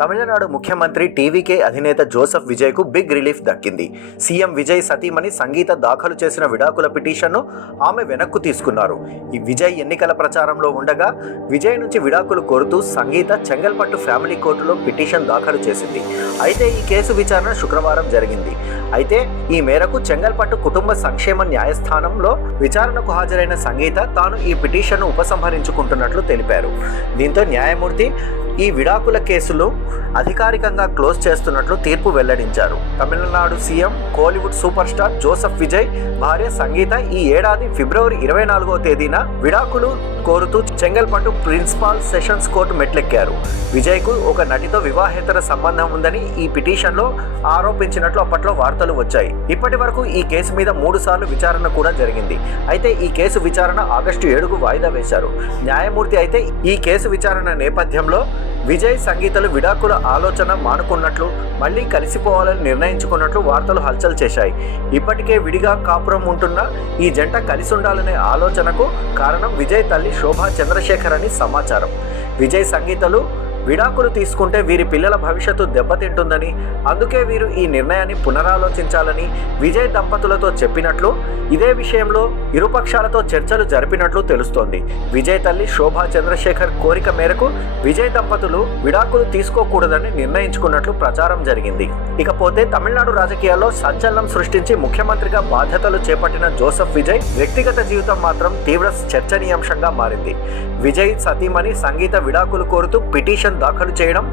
తమిళనాడు ముఖ్యమంత్రి టీవీకే అధినేత Joseph విజయ్కు big relief దక్కింది. సీఎం విజయ్ సతీమణి సంగీత దాఖలు చేసిన విడాకుల పిటిషన్ను ఆమె వెనక్కు తీసుకున్నారు. ఈ విజయ్ ఎన్నికల ప్రచారంలో ఉండగా విజయ్ నుంచి విడాకులు కోరుతూ సంగీత చెంగల్పట్టు ఫ్యామిలీ కోర్టులో పిటిషన్ దాఖలు చేసింది. అయితే ఈ కేసు విచారణ శుక్రవారం జరిగింది. అయితే ఈ మేరకు చెంగల్పట్టు కుటుంబ సంక్షేమ న్యాయస్థానంలో విచారణకు హాజరైన సంగీత తాను ఈ పిటిషన్ను ఉపసంహరించుకుంటున్నట్లు తెలిపారు. దీంతో న్యాయమూర్తి ఈ విడాకుల కేసులు అధికారికంగా క్లోజ్ చేస్తున్నట్లు తీర్పు వెల్లడించారు. Tamil Nadu CM, Kollywood super star Joseph Vijay భార్య సంగీత ఈ ఏడాది ఫిబ్రవరి 24వ తేదీన విడాకులు కోరుతూ చెంగల్పట్టు ప్రిన్సిపల్ సెషన్స్ కోర్టు మెట్లెక్కారు. విజయ్కు ఒక నటితో వివాహేతర సంబంధం ఉందని ఈ పిటిషన్లో ఆరోపించినట్లు అప్పట్లో వార్తలు వచ్చాయి. ఇప్పటి వరకు ఈ కేసు మీద 3 సార్లు విచారణ కూడా జరిగింది. అయితే ఈ కేసు విచారణ ఆగస్టు 7కు వాయిదా వేశారు. న్యాయమూర్తి అయితే ఈ కేసు విచారణ నేపథ్యంలో విజయ్ సంగీతలు విడాకుల ఆలోచన మానుకున్నట్లు, మళ్లీ కలిసిపోవాలని నిర్ణయించుకున్నట్లు వార్తలు హల్చల్ చేశాయి. ఇప్పటికే విడిగా కాపురం ఉంటున్న ఈ జంట కలిసి ఉండాలనే ఆలోచనకు కారణం విజయ్ తల్లి శోభా చంద్రశేఖర్ అని సమాచారం. విజయ్ సంగీతలు విడాకులు తీసుకుంటే వీరి పిల్లల భవిష్యత్తు దెబ్బతింటుందని, అందుకే వీరు ఈ నిర్ణయాన్ని పునరాలోచించాలని విజయ్ దంపతులతో చెప్పినట్లు, ఇదే విషయంలో ఇరుపక్షాలతో చర్చలు జరిపినట్లు తెలుస్తోంది. విజయ్ తల్లి శోభా చంద్రశేఖర్ కోరిక మేరకు విజయ్ దంపతులు విడాకులు తీసుకోకూడదని నిర్ణయించుకున్నట్లు ప్రచారం జరిగింది. ఇకపోతే తమిళనాడు రాజకీయాల్లో సంచలనం సృష్టించి ముఖ్యమంత్రిగా బాధ్యతలు చేపట్టిన జోసెఫ్ విజయ్ వ్యక్తిగత జీవితం మాత్రం తీవ్ర చర్చనీయాంశంగా మారింది. విజయ్ సతీమణి సంగీత విడాకులు కోరుతూ పిటిషన్ దాఖలు చేయడం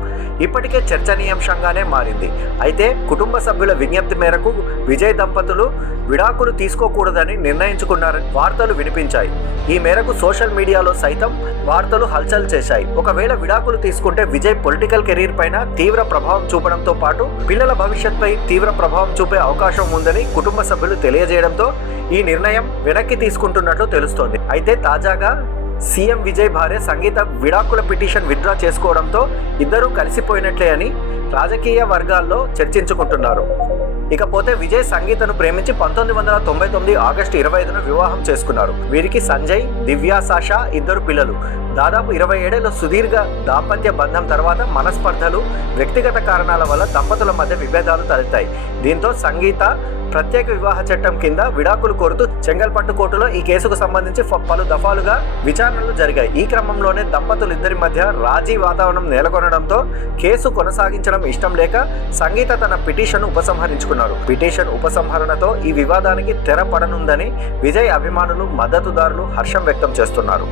ఇప్పటికే చర్చనీయాంశంగానే మారింది. అయితే కుటుంబ సభ్యుల విజ్ఞప్తి మేరకు విజయ్ దంపతులు విడాకులు తీసుకోకూడదని నిర్ణయించుకున్నారని వార్తలు వినిపించాయి. ఈ మేరకు సోషల్ మీడియాలో సైతం వార్తలు హల్చల్ చేశాయి. ఒకవేళ విడాకులు తీసుకుంటే విజయ్ పొలిటికల్ కెరీర్ పైన తీవ్ర ప్రభావం చూపడంతో పాటు పిల్లల భవిష్యత్పై తీవ్ర ప్రభావం చూపే అవకాశం ఉందని కుటుంబ సభ్యులు తెలియజేయడంతో ఈ నిర్ణయం వెనక్కి తీసుకుంటున్నట్లు తెలుస్తోంది. అయితే తాజాగా సీఎం విజయ్ భార్య సంగీత విడాకుల పిటిషన్ విత్డ్రా చేసుకోవడంతో ఇద్దరూ కలిసిపోయినట్లే అని రాజకీయ వర్గాల్లో చర్చించుకుంటున్నారు. ఇకపోతే విజయ్ సంగీతను ప్రేమించి 1999 ఆగస్టు 25న వివాహం చేసుకున్నారు. వీరికి సంజయ్, దివ్య, సాషా ఇద్దరు పిల్లలు. దాదాపు 27 ఏళ్ల సుదీర్ఘ దాంపత్య బంధం తర్వాత మనస్పర్ధలు, వ్యక్తిగత కారణాల వల్ల దంపతుల మధ్య విభేదాలు తలెత్తాయి. దీంతో సంగీత ప్రత్యేక వివాహ చట్టం కింద విడాకులు కోరుతూ చెంగల్పట్టు కోర్టులో ఈ కేసుకు సంబంధించి పలు దఫాలుగా విచారణలు జరిగాయి. ఈ క్రమంలోనే దంపతులిద్దరి మధ్య రాజీ వాతావరణం నెలకొనడంతో కేసు కొనసాగించడం ఇష్టం లేక సంగీత తన పిటిషన్ ఉపసంహరించుకున్నారు. పిటిషన్ ఉపసంహరణతో ఈ వివాదానికి తెర పడనుందని విజయ్ అభిమానులు, మద్దతుదారులు హర్షం వ్యక్తం చేస్తున్నారు.